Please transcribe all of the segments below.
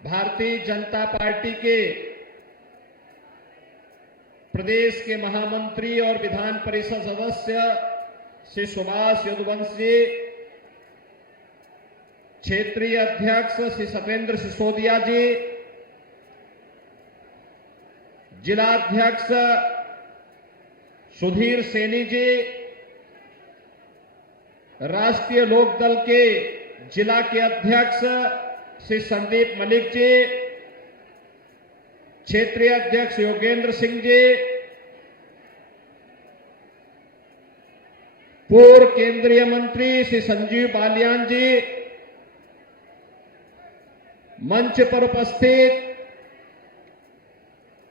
Bharatiya Janata party के प्रदेश के महामंत्री और विधान परिषद सदस्य श्री सुभाष यदुवंशी, क्षेत्रीय अध्यक्ष श्री सत्येंद्र सिसोदिया जी, जिलाध्यक्ष सुधीर सैनी जी, राष्ट्रीय लोकदल के जिला के अध्यक्ष श्री संदीप मलिक जी, क्षेत्रीय अध्यक्ष योगेंद्र सिंह जी, पूर्व केंद्रीय मंत्री श्री संजीव बालियान जी, मंच पर उपस्थित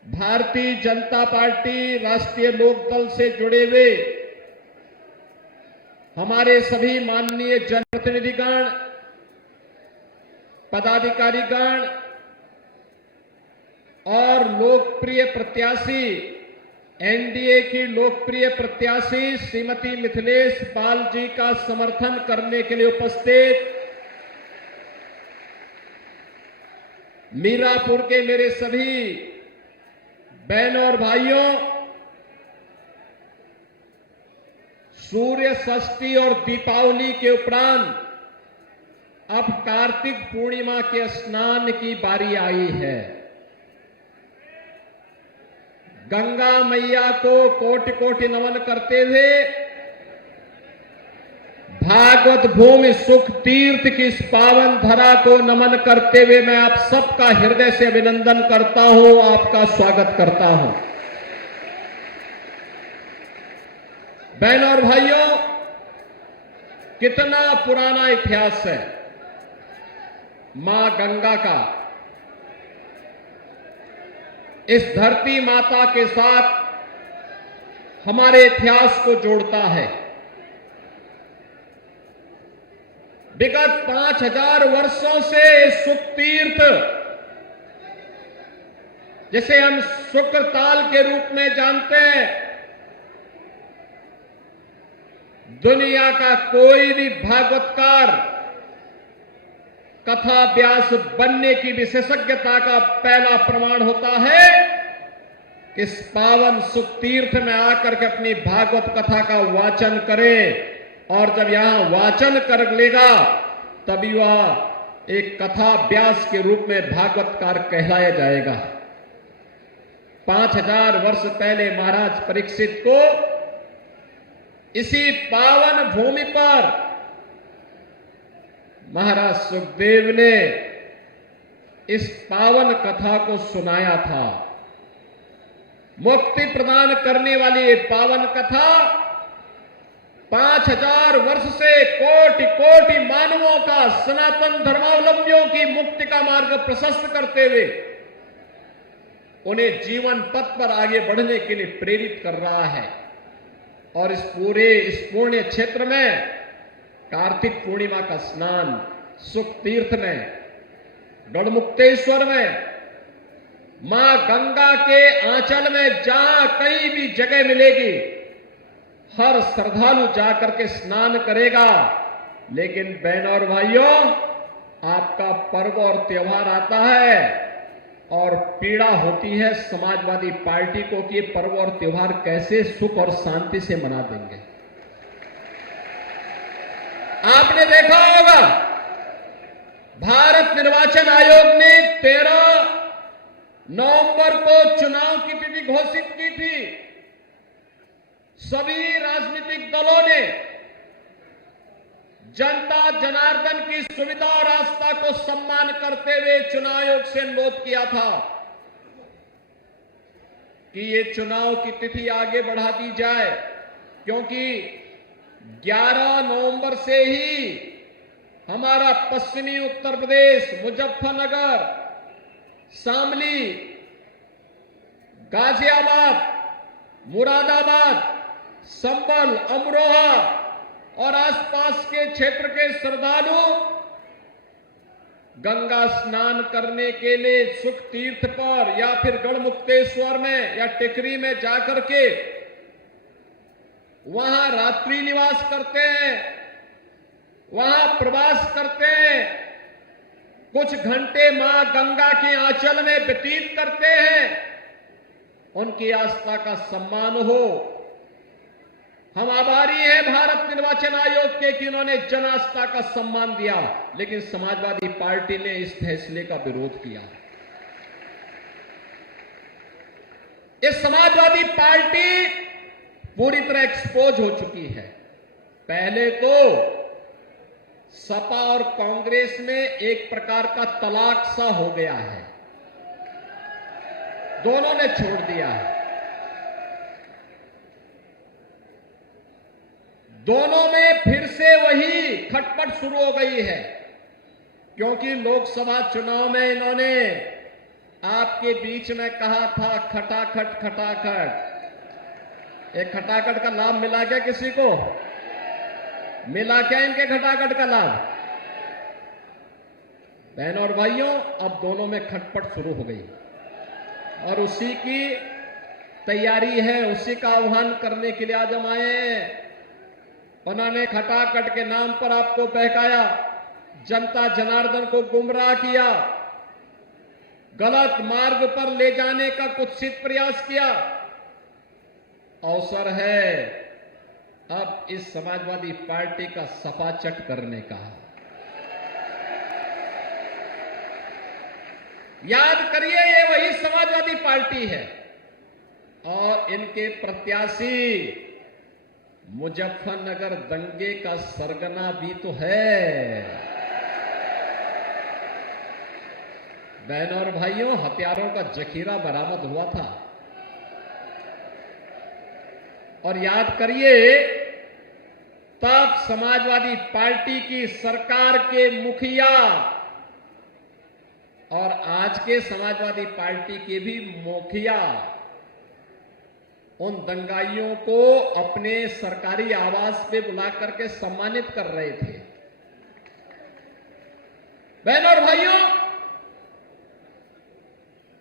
भारतीय जनता पार्टी राष्ट्रीय लोकदल से जुड़े हुए हमारे सभी माननीय जनप्रतिनिधिगण, पदाधिकारीगण और लोकप्रिय प्रत्याशी, एनडीए की लोकप्रिय प्रत्याशी श्रीमती मिथिलेश पाल जी का समर्थन करने के लिए उपस्थित मीरापुर के मेरे सभी बहनों और भाइयों, सूर्य षष्ठी और दीपावली के उपरांत अब कार्तिक पूर्णिमा के स्नान की बारी आई है। गंगा मैया को कोटि कोटि नमन करते हुए भागवत भूमि सुख तीर्थ की इस पावन धरा को नमन करते हुए मैं आप सबका हृदय से अभिनंदन करता हूं, आपका स्वागत करता हूं। बहनों और भाइयों, कितना पुराना इतिहास है मां गंगा का। इस धरती माता के साथ हमारे इतिहास को जोड़ता है। विगत 5000 वर्षों से सुख तीर्थ, जिसे हम शुक्रताल के रूप में जानते हैं, दुनिया का कोई भी भागवतकार कथा व्यास बनने की विशेषज्ञता का पहला प्रमाण होता है कि इस पावन सुख तीर्थ में आकर के अपनी भागवत कथा का वाचन करे, और जब यहां वाचन कर लेगा तभी वह एक कथा व्यास के रूप में भागवतकार कहलाया जाएगा। 5000 वर्ष पहले महाराज परीक्षित को इसी पावन भूमि पर महाराज सुखदेव ने इस पावन कथा को सुनाया था। मुक्ति प्रदान करने वाली ये पावन कथा 5000 वर्ष से कोटि कोटि मानवों का, सनातन धर्मावलंबियों की मुक्ति का मार्ग प्रशस्त करते हुए उन्हें जीवन पथ पर आगे बढ़ने के लिए प्रेरित कर रहा है। और इस पुण्य क्षेत्र में कार्तिक पूर्णिमा का स्नान सुख तीर्थ में, गढ़मुक्तेश्वर में, मां गंगा के आंचल में जहां कहीं भी जगह मिलेगी, हर श्रद्धालु जाकर के स्नान करेगा। लेकिन बहनों और भाइयों, आपका पर्व और त्योहार आता है और पीड़ा होती है समाजवादी पार्टी को कि ये पर्व और त्योहार कैसे सुख और शांति से मना देंगे। आपने देखा होगा भारत निर्वाचन आयोग ने 13 नवंबर को चुनाव की तिथि घोषित की थी। सभी राजनीतिक दलों ने जनता जनार्दन की सुविधा और आस्था को सम्मान करते हुए चुनाव आयोग से अनुरोध किया था कि ये चुनाव की तिथि आगे बढ़ा दी जाए, क्योंकि 11 नवंबर से ही हमारा पश्चिमी उत्तर प्रदेश, मुजफ्फरनगर, शामली, गाजियाबाद, मुरादाबाद, संभल, अमरोहा और आसपास के क्षेत्र के श्रद्धालु गंगा स्नान करने के लिए सुख तीर्थ पर या फिर गढ़मुक्तेश्वर में या टिकरी में जाकर के वहां रात्रि निवास करते हैं, वहां प्रवास करते हैं कुछ घंटे मां गंगा के आंचल में व्यतीत करते हैं, उनकी आस्था का सम्मान हो। हम आभारी हैं भारत निर्वाचन आयोग के कि उन्होंने जन आस्था का सम्मान दिया, लेकिन समाजवादी पार्टी ने इस फैसले का विरोध किया। ये समाजवादी पार्टी पूरी तरह एक्सपोज हो चुकी है। पहले तो सपा और कांग्रेस में एक प्रकार का तलाक सा हो गया है, दोनों ने छोड़ दिया है। दोनों में फिर से वही खटपट शुरू हो गई है, क्योंकि लोकसभा चुनाव में इन्होंने आपके बीच में कहा था खटाखट खटाखट। एक खटाखट का लाभ मिला क्या किसी को? मिला क्या इनके खटाखट का लाभ? बहनों और भाइयों, अब दोनों में खटपट शुरू हो गई और उसी की तैयारी है, उसी का आह्वान करने के लिए आज हम आए हैं। उन्होंने खटाखट के नाम पर आपको बहकाया, जनता जनार्दन को गुमराह किया, गलत मार्ग पर ले जाने का कुत्सित प्रयास किया। अवसर है अब इस समाजवादी पार्टी का सपाचट करने का। याद करिए, ये वही समाजवादी पार्टी है और इनके प्रत्याशी मुजफ्फरनगर दंगे का सरगना भी तो है। बहनों और भाइयों, हथियारों का जखीरा बरामद हुआ था और याद करिए, तब समाजवादी पार्टी की सरकार के मुखिया और आज के समाजवादी पार्टी के भी मुखिया उन दंगाइयों को अपने सरकारी आवास पे बुला करके सम्मानित कर रहे थे। बहनों और भाइयों,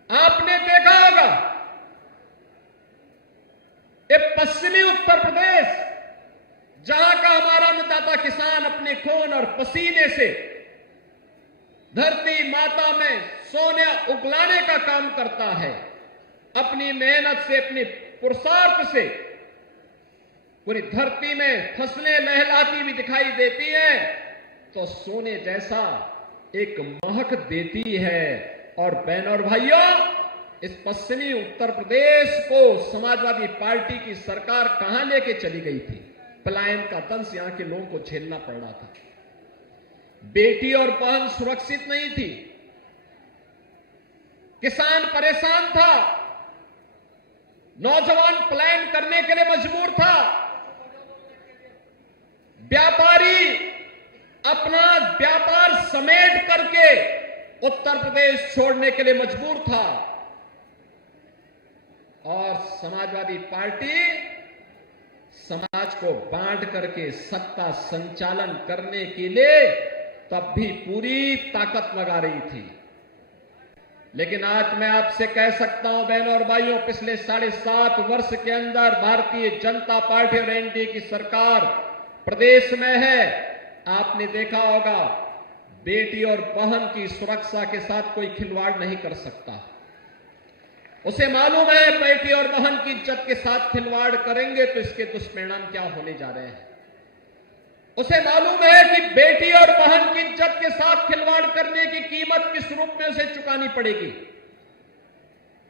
आपने देखा होगा ये पश्चिमी उत्तर प्रदेश, जहां का हमारा अन्नदाता किसान अपने खून और पसीने से धरती माता में सोने उगलाने का काम करता है, अपनी मेहनत से, अपनी पुरुषार्थ से पूरी धरती में फसलें लहलाती हुई दिखाई देती हैं तो सोने जैसा एक महक देती है। और बहनों और भाइयों, इस पश्चिमी उत्तर प्रदेश को समाजवादी पार्टी की सरकार कहां लेके चली गई थी? पलायन का दंश यहां के लोगों को झेलना पड़ रहा था। बेटी और बहन सुरक्षित नहीं थी, किसान परेशान था, नौजवान पलायन करने के लिए मजबूर था, व्यापारी अपना व्यापार समेट करके उत्तर प्रदेश छोड़ने के लिए मजबूर था और समाजवादी पार्टी समाज को बांट करके सत्ता संचालन करने के लिए तब भी पूरी ताकत लगा रही थी। लेकिन आज मैं आपसे कह सकता हूं बहनों और भाइयों, पिछले 7.5 वर्ष के अंदर भारतीय जनता पार्टी और एनडीए की सरकार प्रदेश में है। आपने देखा होगा, बेटी और बहन की सुरक्षा के साथ कोई खिलवाड़ नहीं कर सकता। उसे मालूम है बेटी और बहन की इज्जत के साथ खिलवाड़ करेंगे तो इसके दुष्परिणाम क्या होने जा रहे हैं। उसे मालूम है कि बेटी और बहन की इज्जत के साथ खिलवाड़ करने की कीमत किस रूप में उसे चुकानी पड़ेगी।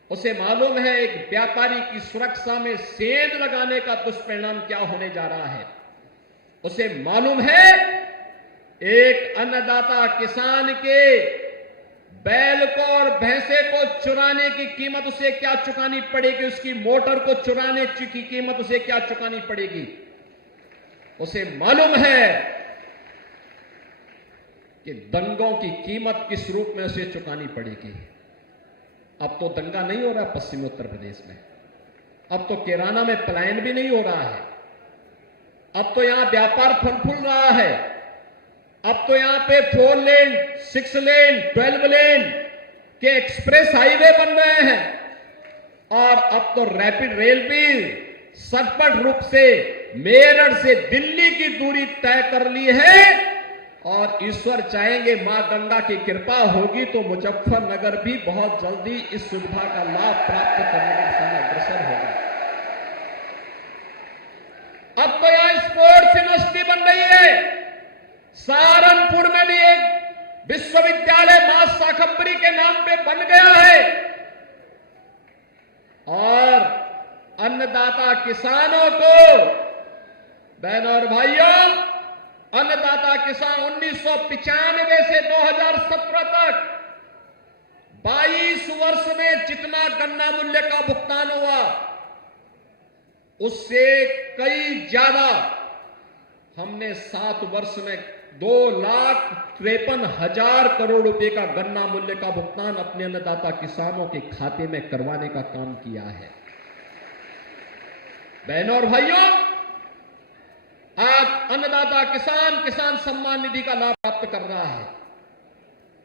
उसे मालूम है एक व्यापारी की सुरक्षा में सेंध लगाने का दुष्परिणाम क्या होने जा रहा है। उसे मालूम है एक अन्नदाता किसान के बैल को और भैंसे को चुराने की कीमत उसे क्या चुकानी पड़ेगी, उसकी मोटर को चुराने की कीमत उसे क्या चुकानी पड़ेगी। उसे मालूम है कि दंगों की कीमत किस रूप में उसे चुकानी पड़ेगी। अब तो दंगा नहीं हो रहा पश्चिमी उत्तर प्रदेश में, अब तो किराना में पलायन भी नहीं हो रहा है, अब तो यहां व्यापार फल फूल रहा है, अब तो यहां पे 4 लेन, 6 लेन, 12 लेन के एक्सप्रेस हाईवे बन रहे हैं और अब तो रैपिड रेल भी सचपट रूप से मेरठ से दिल्ली की दूरी तय कर ली है और ईश्वर चाहेंगे, मां गंगा की कृपा होगी तो मुजफ्फरनगर भी बहुत जल्दी इस सुविधा का लाभ प्राप्त करने के दिशा में अग्रसर होगा। अब तो यहां स्पोर्ट्स यूनिवर्सिटी बन रही है। सहारनपुर में भी एक विश्वविद्यालय मां शाकंभरी के नाम पे बन गया है। और अन्नदाता किसानों को, बहनों और भाइयों, अन्नदाता किसान 1995 से 2017 तक 22 वर्ष में जितना गन्ना मूल्य का भुगतान हुआ, उससे कई ज्यादा हमने 7 वर्ष में 2,53,000 करोड़ रुपए का गन्ना मूल्य का भुगतान अपने अन्नदाता किसानों के खाते में करवाने का काम किया है। बहनों और भाइयों, आज अन्नदाता किसान किसान सम्मान निधि का लाभ प्राप्त कर रहा है।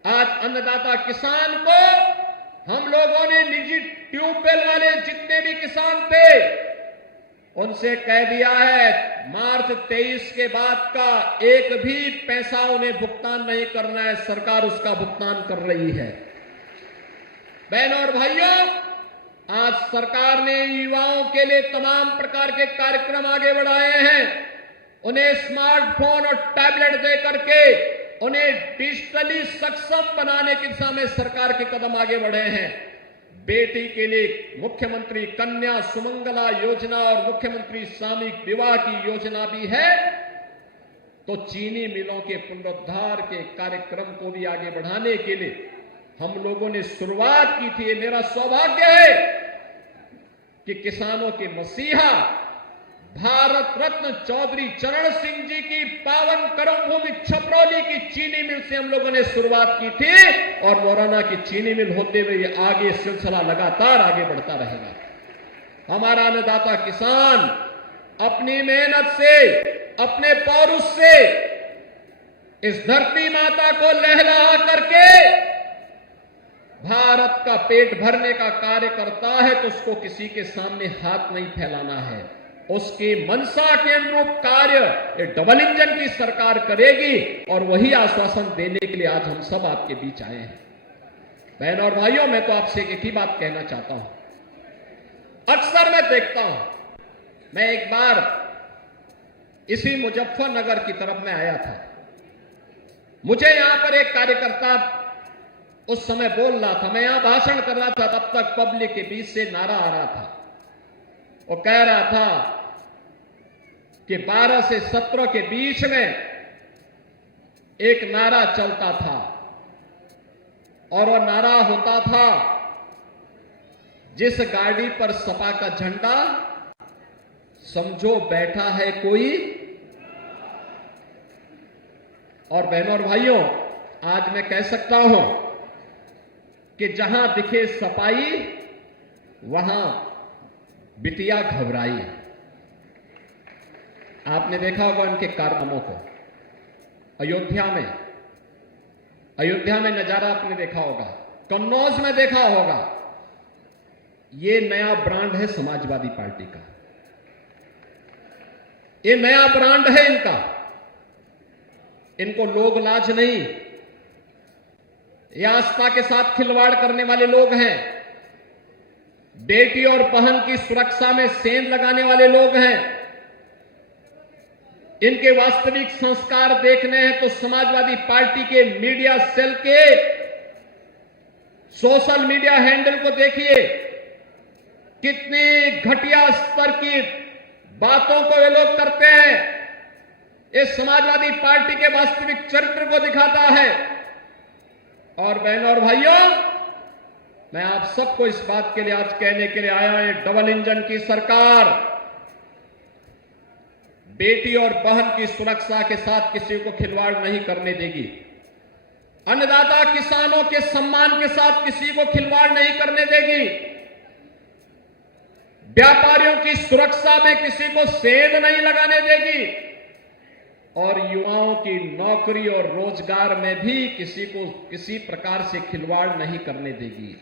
आज अन्नदाता किसान को हम लोगों ने निजी ट्यूबवेल वाले जितने भी किसान थे उनसे कह दिया है, मार्च 23 के बाद का एक भी पैसा उन्हें भुगतान नहीं करना है, सरकार उसका भुगतान कर रही है। बहनों और भाइयों, आज सरकार ने युवाओं के लिए तमाम प्रकार के कार्यक्रम आगे बढ़ाए हैं। उन्हें स्मार्टफोन और टैबलेट दे करके उन्हें डिजिटली सक्षम बनाने की दिशा में सरकार के कदम आगे बढ़े हैं। बेटी के लिए मुख्यमंत्री कन्या सुमंगला योजना और मुख्यमंत्री सामूहिक विवाह की योजना भी है। तो चीनी मिलों के पुनरुद्धार के कार्यक्रम को भी आगे बढ़ाने के लिए हम लोगों ने शुरुआत की थी। मेरा सौभाग्य है कि किसानों के मसीहा भारत रत्न चौधरी चरण सिंह जी की पावन कर्मभूमि छपरौली की चीनी मिल से हम लोगों ने शुरुआत की थी और मोराना की चीनी मिल होते हुए ये आगे सिलसिला लगातार आगे बढ़ता रहेगा। हमारा अन्नदाता किसान अपनी मेहनत से, अपने पौरुष से इस धरती माता को लहला करके भारत का पेट भरने का कार्य करता है तो उसको किसी के सामने हाथ नहीं फैलाना है। उसकी मनसा के अनुरूप कार्य ये डबल इंजन की सरकार करेगी और वही आश्वासन देने के लिए आज हम सब आपके बीच आए हैं। बहनों और भाइयों, मैं तो आपसे एक ही बात कहना चाहता हूं। अक्सर मैं देखता हूं, मैं एक बार इसी मुजफ्फरनगर की तरफ में आया था। मुझे यहां पर एक कार्यकर्ता उस समय बोल रहा था, मैं यहां भाषण कर रहा था, तब तक पब्लिक के बीच से नारा आ रहा था। वो कह रहा था कि 12 से 17 के बीच में एक नारा चलता था और वो नारा होता था, जिस गाड़ी पर सपा का झंडा समझो बैठा है कोई। और बहनों और भाइयों, आज मैं कह सकता हूं कि जहां दिखे सपाई वहां बिटिया घबराई। आपने देखा होगा उनके कारनामों को। अयोध्या में नजारा आपने देखा होगा, कन्नौज में देखा होगा। ये नया ब्रांड है समाजवादी पार्टी का, ये नया ब्रांड है इनका। इनको लोग लाज नहीं, ये आस्था के साथ खिलवाड़ करने वाले लोग हैं। बेटी और बहन की सुरक्षा में सेंध लगाने वाले लोग हैं। इनके वास्तविक संस्कार देखने हैं तो समाजवादी पार्टी के मीडिया सेल के सोशल मीडिया हैंडल को देखिए, कितनी घटिया स्तर की बातों को ये लोग करते हैं। ये समाजवादी पार्टी के वास्तविक चरित्र को दिखाता है। और बहनों और भाइयों, मैं आप सबको इस बात के लिए आज कहने के लिए आया हूं, डबल इंजन की सरकार बेटी और बहन की सुरक्षा के साथ किसी को खिलवाड़ नहीं करने देगी। अन्नदाता किसानों के सम्मान के साथ किसी को खिलवाड़ नहीं करने देगी। व्यापारियों की सुरक्षा में किसी को सेंध नहीं लगाने देगी और युवाओं की नौकरी और रोजगार में भी किसी को किसी प्रकार से खिलवाड़ नहीं करने देगी।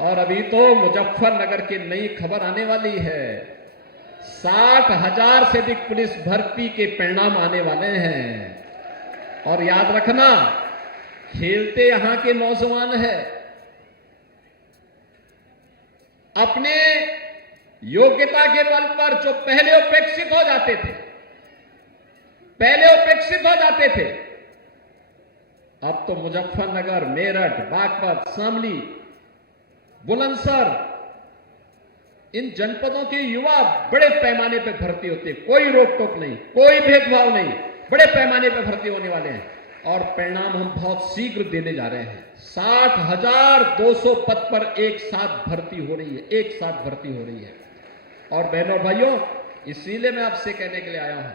और अभी तो मुजफ्फरनगर की नई खबर आने वाली है, 60,000 से अधिक पुलिस भर्ती के परिणाम आने वाले हैं। और याद रखना, खेलते यहां के नौजवान है, अपने योग्यता के बल पर जो पहले उपेक्षित हो जाते थे, अब तो मुजफ्फरनगर, मेरठ, बागपत, शामली, बुलंदशहर, इन जनपदों के युवा बड़े पैमाने पर भर्ती होते, कोई रोक टोक नहीं, कोई भेदभाव नहीं, बड़े पैमाने पर भर्ती होने वाले हैं और परिणाम हम बहुत शीघ्र देने जा रहे हैं। 60,200 पद पर एक साथ भर्ती हो रही है। और बहनों और भाइयों, इसीलिए मैं आपसे कहने के लिए आया हूं,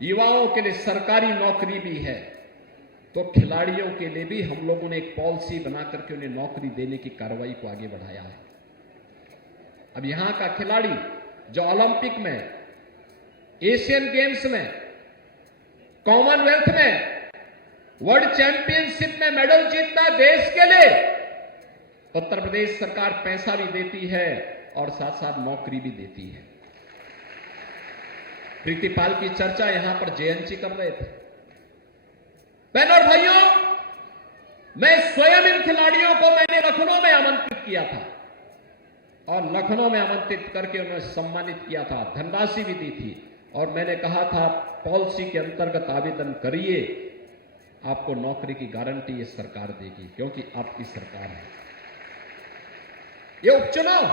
युवाओं के लिए सरकारी नौकरी भी है, तो खिलाड़ियों के लिए भी हम लोगों ने एक पॉलिसी बना करके उन्हें नौकरी देने की कार्रवाई को आगे बढ़ाया है। अब यहां का खिलाड़ी जो ओलंपिक में, एशियन गेम्स में, कॉमनवेल्थ में, वर्ल्ड चैंपियनशिप में मेडल जीतता है देश के लिए, उत्तर प्रदेश सरकार पैसा भी देती है और साथ साथ नौकरी भी देती है। प्रीति पाल की चर्चा यहां पर जेएनजी कर रहे थे। बहनों और भाइयों, मैं स्वयं इन खिलाड़ियों को मैंने लखनऊ में आमंत्रित किया था और लखनऊ में आमंत्रित करके उन्हें सम्मानित किया था, धनराशि भी दी थी और मैंने कहा था पॉलिसी के अंतर्गत आवेदन करिए, आपको नौकरी की गारंटी ये सरकार देगी, क्योंकि आपकी सरकार है। ये उपचुनाव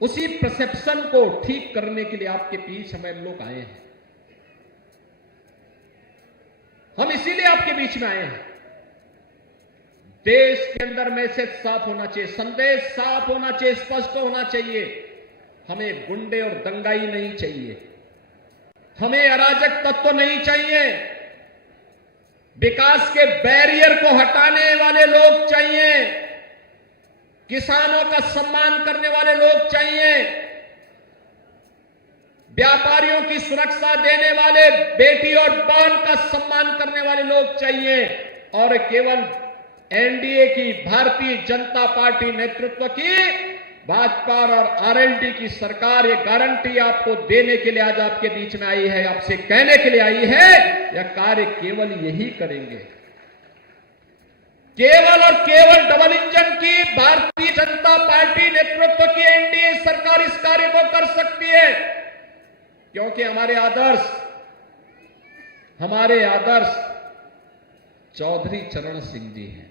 उसी परसेप्शन को ठीक करने के लिए आपके बीच हमें लोग आए हैं। हम इसीलिए आपके बीच में आए हैं। देश के अंदर मैसेज साफ होना चाहिए, संदेश साफ होना चाहिए, स्पष्ट होना चाहिए। हमें गुंडे और दंगाई नहीं चाहिए, हमें अराजक तत्व नहीं चाहिए, विकास के बैरियर को हटाने वाले लोग चाहिए, किसानों का सम्मान करने वाले लोग चाहिए, व्यापारियों की सुरक्षा देने वाले, बेटी और बहन का सम्मान करने वाले लोग चाहिए। और केवल एनडीए की, भारतीय जनता पार्टी नेतृत्व की, भाजपा और आरएलडी की सरकार ये गारंटी आपको देने के लिए आज आपके बीच में आई है, आपसे कहने के लिए आई है, यह कार्य केवल यही करेंगे। केवल और केवल डबल इंजन की भारतीय जनता पार्टी नेतृत्व की एनडीए सरकार इस कार्य को कर सकती है, क्योंकि हमारे आदर्श चौधरी चरण सिंह जी हैं,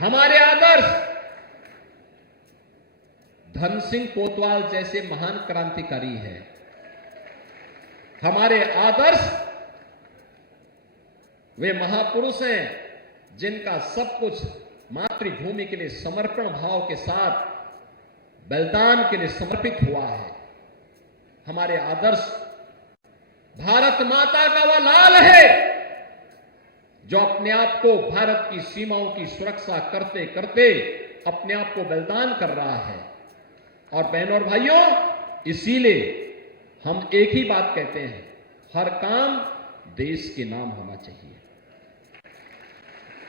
हमारे आदर्श धन सिंह कोतवाल जैसे महान क्रांतिकारी हैं, हमारे आदर्श वे महापुरुष हैं जिनका सब कुछ मातृभूमि के लिए समर्पण भाव के साथ बलिदान के लिए समर्पित हुआ है। हमारे आदर्श भारत माता का वह लाल है जो अपने आप को भारत की सीमाओं की सुरक्षा करते करते अपने आप को बलिदान कर रहा है। और बहनों और भाइयों, इसीलिए हम एक ही बात कहते हैं, हर काम देश के नाम होना चाहिए,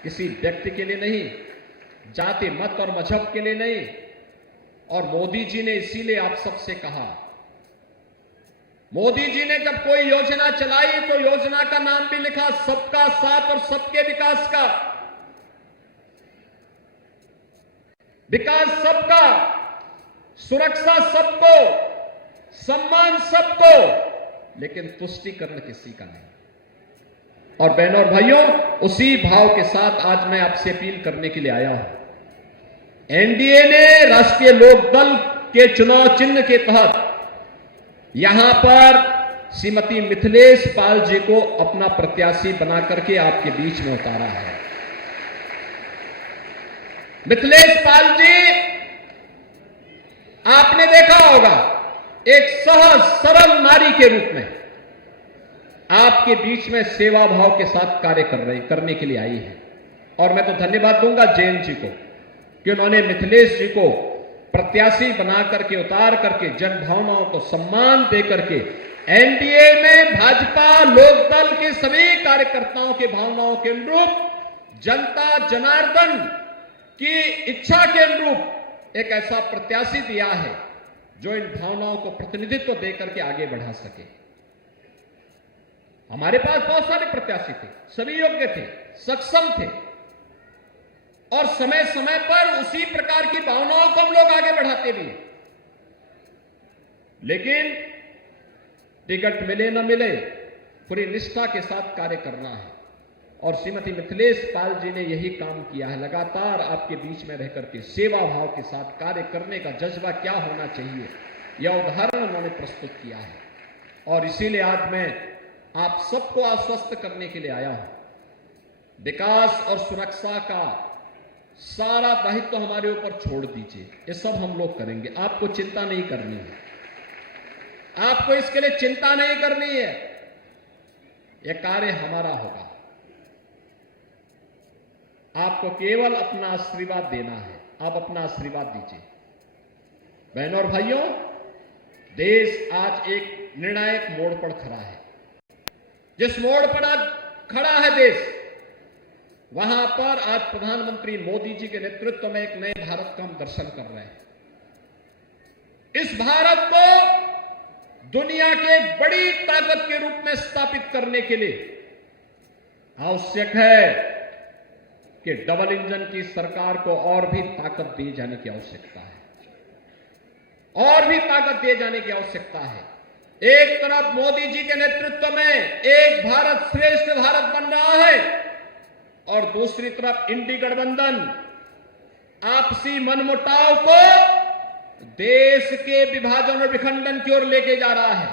किसी व्यक्ति के लिए नहीं, जाति मत और मजहब के लिए नहीं। और मोदी जी ने इसीलिए आप सबसे कहा, मोदी जी ने जब कोई योजना चलाई तो योजना का नाम भी लिखा सबका साथ और सबके विकास का। विकास सबका, सुरक्षा सबको, सम्मान सबको, लेकिन तुष्टीकरण किसी का नहीं। और बहनों और भाइयों, उसी भाव के साथ आज मैं आपसे अपील करने के लिए आया हूं। एनडीए ने राष्ट्रीय लोकदल के चुनाव चिन्ह के तहत यहां पर श्रीमती मिथिलेश पाल जी को अपना प्रत्याशी बना करके आपके बीच में उतारा है। मिथिलेश पाल जी, आपने देखा होगा, एक सहज सरल नारी के रूप में आपके बीच में सेवा भाव के साथ कार्य करने के लिए आई है। और मैं तो धन्यवाद दूंगा जैन जी को कि उन्होंने मिथिलेश जी को प्रत्याशी बना करके, उतार करके, जन भावनाओं को सम्मान दे करके एनडीए में भाजपा लोकदल के सभी कार्यकर्ताओं के भावनाओं के अनुरूप, जनता जनार्दन की इच्छा के अनुरूप एक ऐसा प्रत्याशी दिया है जो इन भावनाओं को प्रतिनिधित्व देकर के आगे बढ़ा सके। हमारे पास बहुत सारे प्रत्याशी थे, सभी योग्य थे, सक्षम थे और समय समय पर उसी प्रकार की भावनाओं को हम लोग आगे बढ़ाते भी हैं। लेकिन टिकट मिले न मिले, पूरी निष्ठा के साथ कार्य करना है और श्रीमती मिथिलेश पाल जी ने यही काम किया है। लगातार आपके बीच में रहकर के सेवा भाव के साथ कार्य करने का जज्बा क्या होना चाहिए, यह उदाहरण उन्होंने प्रस्तुत किया है और इसीलिए आज मैं आप सबको आश्वस्त करने के लिए आया हूं। विकास और सुरक्षा का सारा दायित्व हमारे ऊपर छोड़ दीजिए, ये सब हम लोग करेंगे। आपको चिंता नहीं करनी है, आपको इसके लिए चिंता नहीं करनी है, यह कार्य हमारा होगा। आपको केवल अपना आशीर्वाद देना है, आप अपना आशीर्वाद दीजिए। बहनों और भाइयों, देश आज एक निर्णायक मोड़ पर खड़ा है। जिस मोड़ पर आज खड़ा है देश, वहां पर आज प्रधानमंत्री मोदी जी के नेतृत्व में एक नए भारत का हम दर्शन कर रहे हैं। इस भारत को दुनिया के एक बड़ी ताकत के रूप में स्थापित करने के लिए आवश्यक है कि डबल इंजन की सरकार को और भी ताकत दिए जाने की आवश्यकता है, और भी ताकत दिए जाने की आवश्यकता है। एक तरफ मोदी जी के नेतृत्व में एक भारत श्रेष्ठ भारत बन रहा है और दूसरी तरफ इंडी गठबंधन आपसी मनमुटाव को देश के विभाजन और विखंडन की ओर लेके जा रहा है।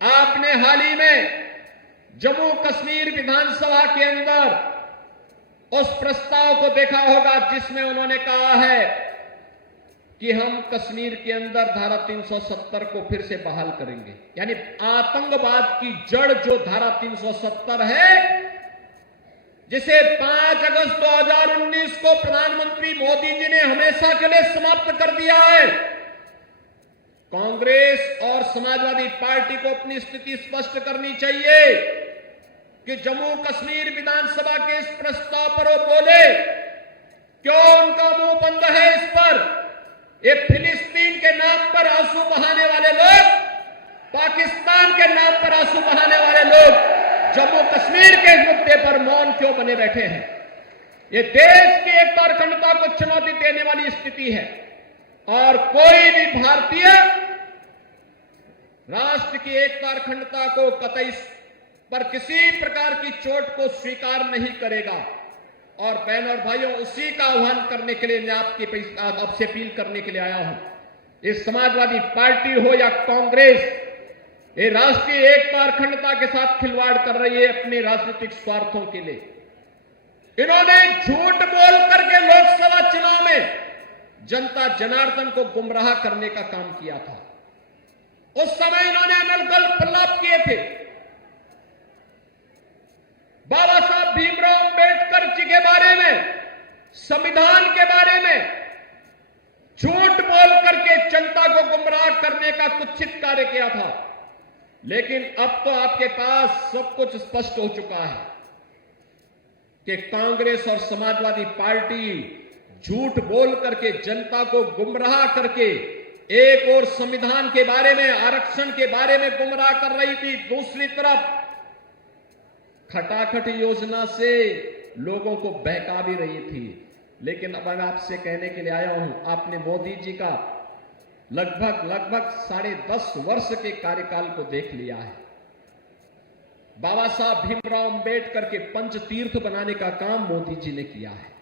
आपने हाल ही में जम्मू कश्मीर विधानसभा के अंदर उस प्रस्ताव को देखा होगा जिसमें उन्होंने कहा है कि हम कश्मीर के अंदर धारा 370 को फिर से बहाल करेंगे। यानी आतंकवाद की जड़ जो धारा 370 है, जिसे 5 अगस्त 2019 को प्रधानमंत्री मोदी जी ने हमेशा के लिए समाप्त कर दिया है। कांग्रेस और समाजवादी पार्टी को अपनी स्थिति स्पष्ट करनी चाहिए कि जम्मू कश्मीर विधानसभा के इस प्रस्ताव पर वो बोले, क्यों उनका मुंह बंद है इस पर? ये फिलिस्तीन के नाम पर आंसू बहाने वाले लोग, पाकिस्तान के नाम पर आंसू बहाने वाले लोग जम्मू कश्मीर के मुद्दे पर मौन क्यों बने बैठे हैं? ये देश की एकता और अखंडता को चुनौती देने वाली स्थिति है और कोई भी भारतीय राष्ट्र की एकता और अखंडता को कतई पर किसी प्रकार की चोट को स्वीकार नहीं करेगा। और बहनों और भाइयों, उसी का आह्वान करने के लिए मैं आपसे अपील करने के लिए आया हूं। इस समाजवादी पार्टी हो या कांग्रेस, ये राष्ट्रीय एकता और अखंडता के साथ खिलवाड़ कर रही है अपने राजनीतिक स्वार्थों के लिए। इन्होंने झूठ बोल करके लोकसभा चुनाव में जनता जनार्दन को गुमराह करने का काम किया था। उस समय इन्होंने अनर्गल प्रलाप किए थे। बाबा साहब भीमराव अंबेडकर जी के बारे में, संविधान के बारे में झूठ बोल करके जनता को गुमराह करने का कुत्सित कार्य किया था। लेकिन अब तो आपके पास सब कुछ स्पष्ट हो चुका है कि कांग्रेस और समाजवादी पार्टी झूठ बोल करके जनता को गुमराह करके एक और संविधान के बारे में, आरक्षण के बारे में गुमराह कर रही थी, दूसरी तरफ खटाखट योजना से लोगों को बहका भी रही थी। लेकिन अब मैं आपसे कहने के लिए आया हूं, आपने मोदी जी का लगभग 10.5 वर्ष के कार्यकाल को देख लिया है। बाबा साहब भीमराव अंबेडकर के पंच तीर्थ बनाने का काम मोदी जी ने किया है।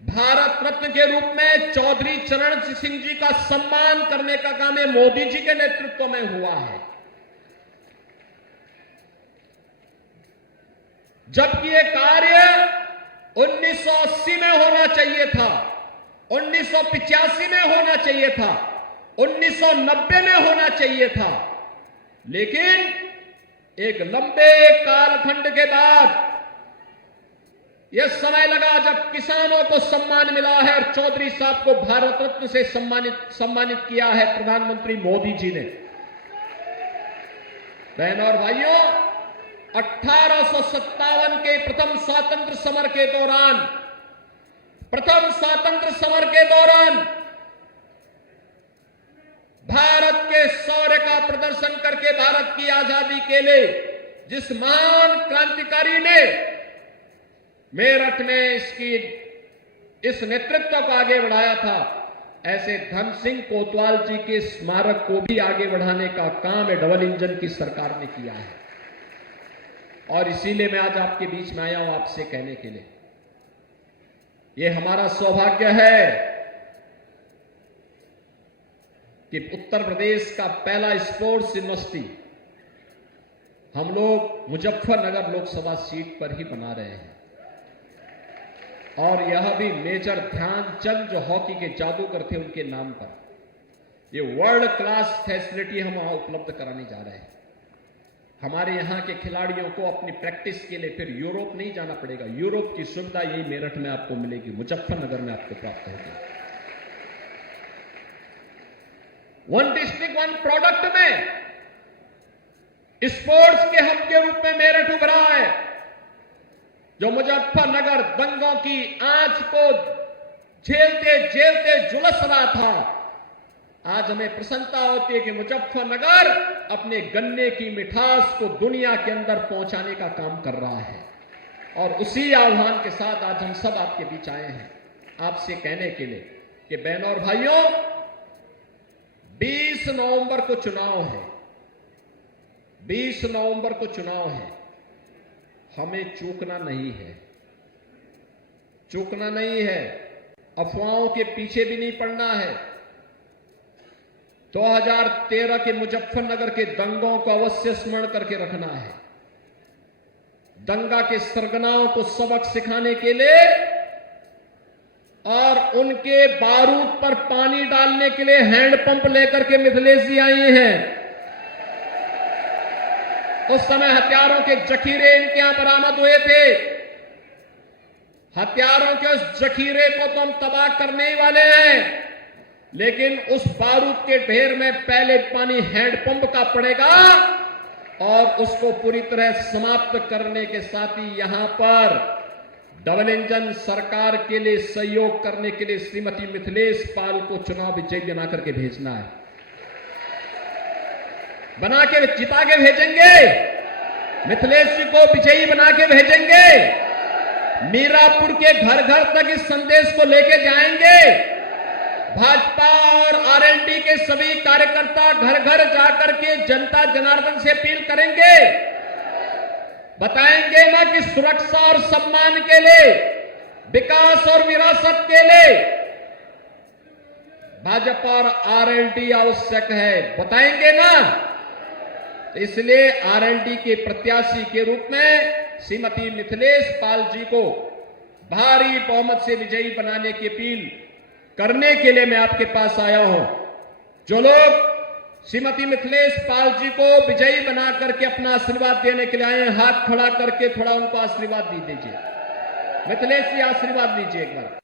भारत रत्न के रूप में चौधरी चरण सिंह जी का सम्मान करने का काम मोदी जी के नेतृत्व में हुआ है। जबकि यह कार्य 1980 में होना चाहिए था, 1985 में होना चाहिए था, 1990 में होना चाहिए था। लेकिन एक लंबे कालखंड के बाद यह समय लगा जब किसानों को सम्मान मिला है और चौधरी साहब को भारत रत्न से सम्मानित किया है प्रधानमंत्री मोदी जी ने। बहनों और भाइयों, 1857 के प्रथम स्वातंत्र समर के दौरान भारत के शौर्य का प्रदर्शन करके भारत की आजादी के लिए जिस महान क्रांतिकारी ने मेरठ में इस नेतृत्व को आगे बढ़ाया था, ऐसे धन सिंह कोतवाल जी के स्मारक को भी आगे बढ़ाने का काम डबल इंजन की सरकार ने किया है। और इसीलिए मैं आज आपके बीच में आया हूं आपसे कहने के लिए, ये हमारा सौभाग्य है कि उत्तर प्रदेश का पहला स्पोर्ट्स यूनिवर्सिटी हम लोग मुजफ्फरनगर लोकसभा सीट पर ही बना रहे हैं। और यह भी मेजर ध्यानचंद जो हॉकी के जादूगर थे उनके नाम पर ये वर्ल्ड क्लास फैसिलिटी हम वहां उपलब्ध कराने जा रहे हैं। हमारे यहां के खिलाड़ियों को अपनी प्रैक्टिस के लिए फिर यूरोप नहीं जाना पड़ेगा। यूरोप की सुविधा यही मेरठ में आपको मिलेगी, मुजफ्फरनगर में आपको प्राप्त होगी। वन डिस्ट्रिक्ट वन प्रोडक्ट में स्पोर्ट्स के हब के रूप में मेरठ उभरा है। जो मुजफ्फरनगर दंगों की आंच को झेलते झेलते झुलस रहा था, आज हमें प्रसन्नता होती है कि मुजफ्फरनगर अपने गन्ने की मिठास को दुनिया के अंदर पहुंचाने का काम कर रहा है। और उसी आह्वान के साथ आज हम सब आपके बीच आए हैं आपसे कहने के लिए कि बहनों और भाइयों, 20 नवंबर को चुनाव है, 20 नवंबर को चुनाव है। हमें चूकना नहीं है, चूकना नहीं है, अफवाहों के पीछे भी नहीं पड़ना है। 2013 के मुजफ्फरनगर के दंगों को अवश्य स्मरण करके रखना है। दंगा के सरगनाओं को सबक सिखाने के लिए और उनके बारूद पर पानी डालने के लिए हैंडपंप लेकर के मिथिलेश जी आए हैं। उस समय हथियारों के जखीरे इनके यहां बरामद हुए थे। हथियारों के उस जखीरे को तो हम तबाह करने ही वाले हैं, लेकिन उस बारूद के ढेर में पहले पानी हैंडपंप का पड़ेगा और उसको पूरी तरह समाप्त करने के साथ ही यहां पर डबल इंजन सरकार के लिए सहयोग करने के लिए श्रीमती मिथिलेश पाल को चुनाव विजयी बना करके भेजना है। बना के जिता के भेजेंगे, मिथिलेश जी को विजयी बना के भेजेंगे। मीरापुर के घर घर तक इस संदेश को लेके जाएंगे। भाजपा और आरएलडी के सभी कार्यकर्ता घर घर जाकर के जनता जनार्दन से अपील करेंगे, बताएंगे ना कि सुरक्षा और सम्मान के लिए, विकास और विरासत के लिए भाजपा और आरएलडी आवश्यक है, बताएंगे ना। इसलिए आरएलडी के प्रत्याशी के रूप में श्रीमती मिथिलेश पाल जी को भारी बहुमत से विजयी बनाने की अपील करने के लिए मैं आपके पास आया हूं। जो लोग श्रीमती मिथिलेश पाल जी को विजयी बना करके अपना आशीर्वाद देने के लिए आए हैं, हाथ खड़ा करके थोड़ा उनको आशीर्वाद दीजिए। मिथिलेश जी आशीर्वाद दीजिए एक बार।